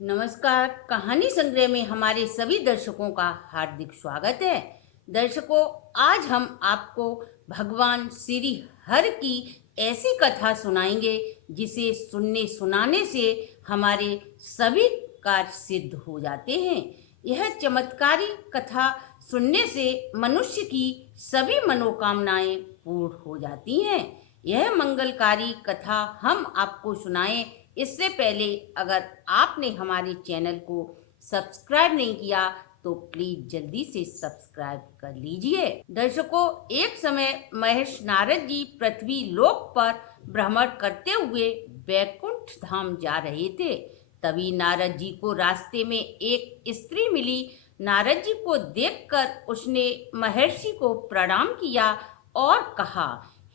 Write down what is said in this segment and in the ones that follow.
नमस्कार। कहानी संग्रह में हमारे सभी दर्शकों का हार्दिक स्वागत है। दर्शकों, आज हम आपको भगवान श्री हर की ऐसी कथा सुनाएंगे जिसे सुनने सुनाने से हमारे सभी कार्य सिद्ध हो जाते हैं। यह चमत्कारी कथा सुनने से मनुष्य की सभी मनोकामनाएं पूर्ण हो जाती हैं। यह मंगलकारी कथा हम आपको सुनाएं, इससे पहले अगर आपने हमारे चैनल को सब्सक्राइब नहीं किया तो प्लीज जल्दी से सब्सक्राइब कर लीजिए। दर्शकों, एक समय महर्ष नारद जी पृथ्वी लोक पर भ्रमण करते हुए वैकुंठ धाम जा रहे थे। तभी नारद जी को रास्ते में एक स्त्री मिली। नारद जी को देखकर उसने महर्षि को प्रणाम किया और कहा,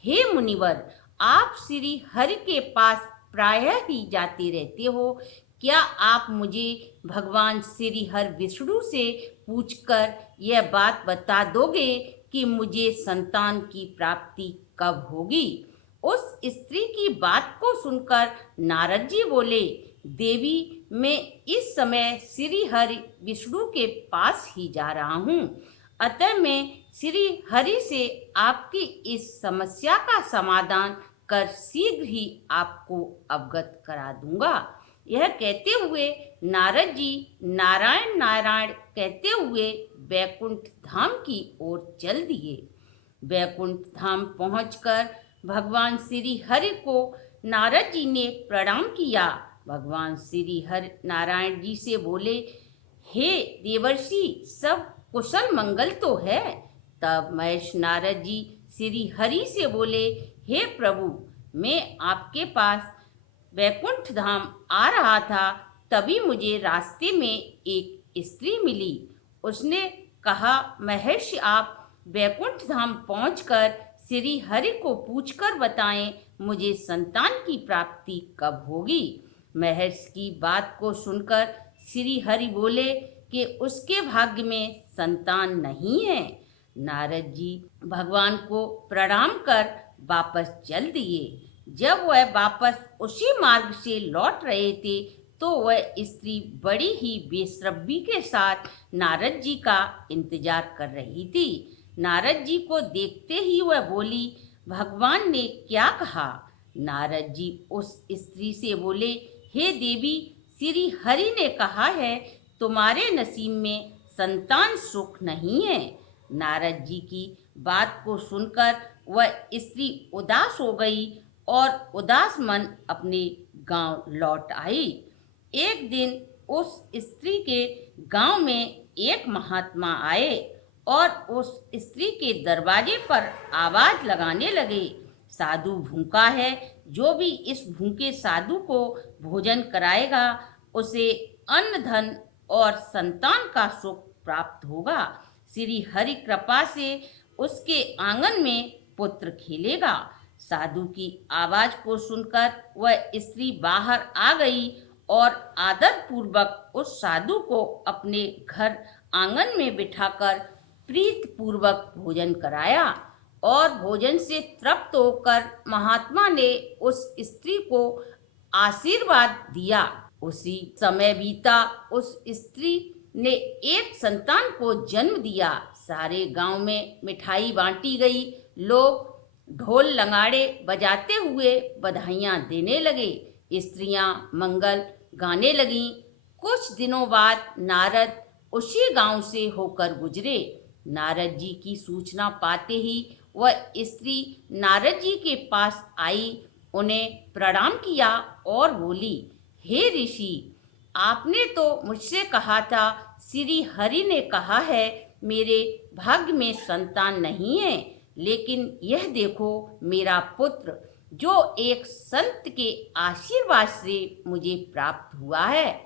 हे मुनिवर, आप श्री हरि के पास प्रायः ही जाते रहते हो। क्या आप मुझे भगवान श्री हर विष्णु से पूछकर यह बात बता दोगे कि मुझे संतान की प्राप्ति कब होगी? उस स्त्री की बात को सुनकर नारद जी बोले, देवी, मैं इस समय श्री हरि विष्णु के पास ही जा रहा हूँ। अतः मैं श्री हरि से आपकी इस समस्या का समाधान कर शीघ्र ही आपको अवगत करा दूंगा। यह कहते हुए नारद जी नारायण नारायण कहते हुए वैकुंठ धाम की ओर चल दिए। वैकुंठ धाम पहुंचकर भगवान श्री हरि को नारद जी ने प्रणाम किया। भगवान श्री हरि नारायण जी से बोले, हे देवर्षि, सब कुशल मंगल तो है? तब महेश नारद जी श्री हरि से बोले, हे प्रभु, मैं आपके पास वैकुंठ धाम आ रहा था, तभी मुझे रास्ते में एक स्त्री मिली। उसने कहा, महर्षि, आप वैकुंठ धाम पहुंचकर श्री हरि को पूछकर बताएं मुझे संतान की प्राप्ति कब होगी। महर्षि की बात को सुनकर श्री हरि बोले कि उसके भाग्य में संतान नहीं है। नारद जी भगवान को प्रणाम कर वापस चल दिए। जब वह वापस उसी मार्ग से लौट रहे थे तो वह स्त्री बड़ी ही बेसब्री के साथ नारद जी का इंतजार कर रही थी। नारद जी को देखते ही वह बोली, भगवान ने क्या कहा? नारद जी उस स्त्री से बोले, हे देवी, श्री हरि ने कहा है तुम्हारे नसीब में संतान सुख नहीं है। नारद जी की बात को सुनकर वह स्त्री उदास हो गई और उदास मन अपने गांव लौट आई। एक दिन उस स्त्री के गांव में एक महात्मा आए और उस स्त्री के दरवाजे पर आवाज लगाने लगे, साधु भूखा है, जो भी इस भूखे साधु को भोजन कराएगा उसे अन्न धन और संतान का सुख प्राप्त होगा। श्री हरि कृपा से उसके आंगन में पुत्र खेलेगा। साधु की आवाज को सुनकर वह स्त्री बाहर आ गई और आदर पूर्वक उस साधु को अपने घर आंगन में बिठाकर प्रीत पूर्वक भोजन कराया और भोजन से तृप्त होकर महात्मा ने उस स्त्री को आशीर्वाद दिया। उसी समय बीता, उस स्त्री ने एक संतान को जन्म दिया। सारे गांव में मिठाई बांटी गई। लोग ढोल लंगाड़े बजाते हुए बधाइयां देने लगे। स्त्रियां मंगल गाने लगीं। कुछ दिनों बाद नारद उसी गांव से होकर गुजरे। नारद जी की सूचना पाते ही वह स्त्री नारद जी के पास आई, उन्हें प्रणाम किया और बोली, हे ऋषि, आपने तो मुझसे कहा था, श्री हरि ने कहा है मेरे भाग्य में संतान नहीं है, लेकिन यह देखो मेरा पुत्र जो एक संत के आशीर्वाद से मुझे प्राप्त हुआ है।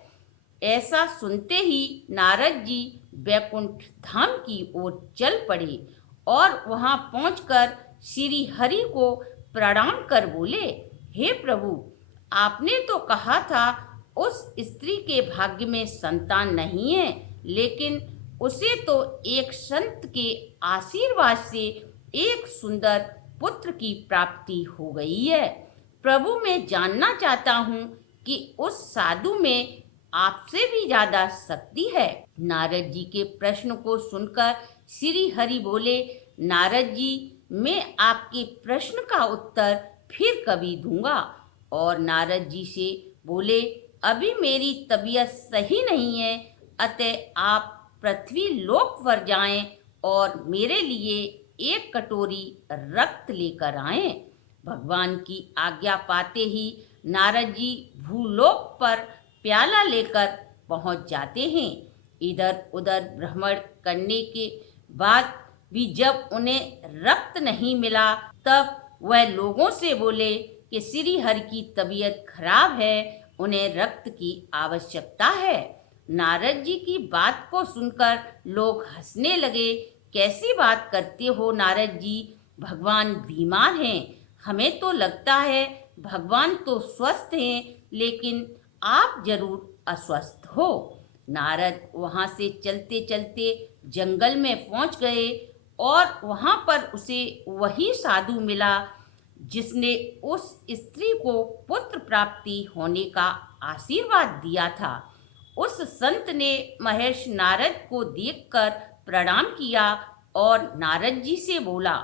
ऐसा सुनते ही नारद जी वैकुंठ धाम की ओर चल पड़े और वहां पहुंचकर श्री हरि को प्रणाम कर बोले, हे प्रभु, आपने तो कहा था उस स्त्री के भाग्य में संतान नहीं है, लेकिन उसे तो एक संत के आशीर्वाद से एक सुंदर पुत्र की प्राप्ति हो गई है। प्रभु, मैं जानना चाहता हूँ कि उस साधु में आपसे भी ज्यादा शक्ति है। नारद जी के प्रश्न को सुनकर श्री हरि बोले, नारद जी, मैं आपके प्रश्न का उत्तर फिर कभी दूंगा। और नारद जी से बोले, अभी मेरी तबीयत सही नहीं है, अतः आप पृथ्वी लोक पर जाएं और मेरे लिए एक कटोरी रक्त लेकर आएं। भगवान की आज्ञा पाते ही नारद जी भूलोक पर प्याला लेकर पहुंच जाते हैं। इधर उधर भ्रमण करने के बाद भी जब उन्हें रक्त नहीं मिला, तब वह लोगों से बोले कि श्री हरि की तबीयत खराब है, उन्हें रक्त की आवश्यकता है। नारद जी की बात को सुनकर लोग हंसने लगे। कैसी बात करते हो नारद जी, भगवान बीमार हैं। हमें तो लगता है भगवान तो स्वस्थ हैं, लेकिन आप जरूर अस्वस्थ हो। नारद वहां से चलते चलते जंगल में पहुंच गए और वहां पर उसे वही साधु मिला जिसने उस स्त्री को पुत्र प्राप्ति होने का आशीर्वाद दिया था। उस संत ने महर्षि नारद को देखकर प्रणाम किया और नारद जी से बोला,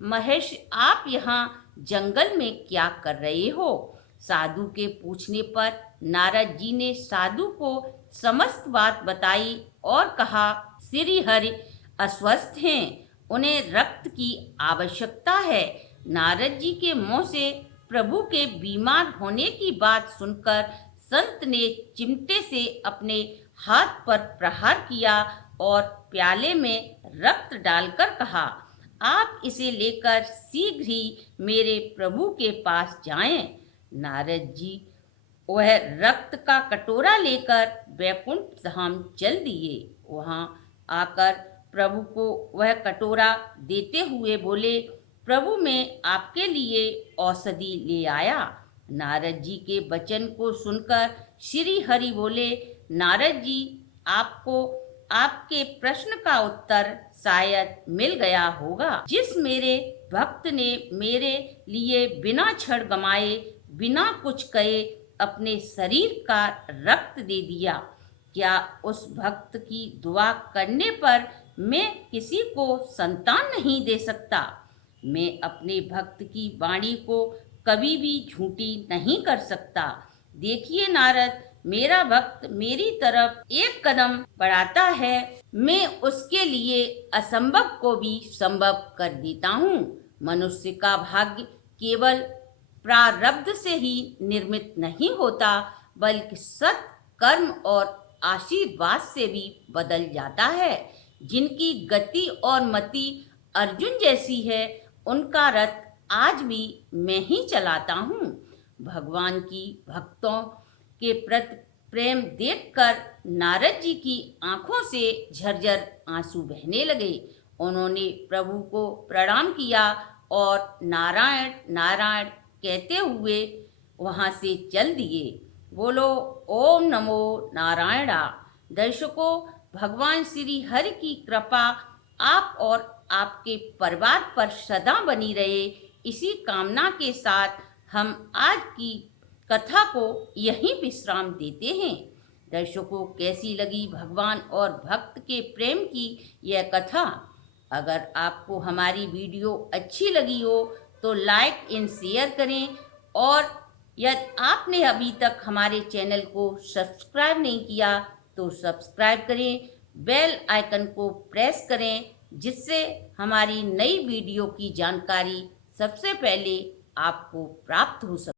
महर्षि, आप यहाँ जंगल में क्या कर रहे हो? साधु के पूछने पर नारद जी ने साधु को समस्त बात बताई और कहा, श्री हरि अस्वस्थ हैं, उन्हें रक्त की आवश्यकता है। नारद जी के मुंह से प्रभु के बीमार होने की बात सुनकर संत ने चिमटे से अपने हाथ पर प्रहार किया और प्याले में रक्त डालकर कहा, आप इसे लेकर शीघ्र ही मेरे प्रभु के पास जाएं। नारद जी वह रक्त का कटोरा लेकर वैकुंठ धाम चल दिए। वहां आकर प्रभु को वह कटोरा देते हुए बोले, प्रभु, मैं आपके लिए औषधि ले आया। नारद जी के वचन को सुनकर श्री हरि बोले, नारद जी, आपको आपके प्रश्न का उत्तर शायद मिल गया होगा। जिस मेरे भक्त ने मेरे लिए बिना क्षण गमाए, बिना कुछ कहे अपने शरीर का रक्त दे दिया, क्या उस भक्त की दुआ करने पर मैं किसी को संतान नहीं दे सकता? मैं अपने भक्त की वाणी को कभी भी झूठी नहीं कर सकता। देखिए नारद, मेरा भक्त मेरी तरफ एक कदम बढ़ाता है, मैं उसके लिए असंभव को भी संभव कर देता हूँ। मनुष्य का भाग्य केवल प्रारब्ध से ही निर्मित नहीं होता, बल्कि सत कर्म और आशीर्वाद से भी बदल जाता है। जिनकी गति और मति अर्जुन जैसी है, उनका रथ आज भी मैं ही चलाता हूँ। भगवान की भक्तों के प्रति प्रेम देखकर नारद जी की आंखों से झरझर आंसू बहने लगे। उन्होंने प्रभु को प्रणाम किया और नारायण नारायण कहते हुए वहां से चल दिए। बोलो ओम नमो नारायणा। दर्शकों, भगवान श्री हरि की कृपा आप और आपके परिवार पर सदा बनी रहे, इसी कामना के साथ हम आज की कथा को यहीं विश्राम देते हैं। दर्शकों, कैसी लगी भगवान और भक्त के प्रेम की यह कथा? अगर आपको हमारी वीडियो अच्छी लगी हो तो लाइक एंड शेयर करें, और यदि आपने अभी तक हमारे चैनल को सब्सक्राइब नहीं किया तो सब्सक्राइब करें, बेल आइकन को प्रेस करें, जिससे हमारी नई वीडियो की जानकारी सबसे पहले आपको प्राप्त हो सके।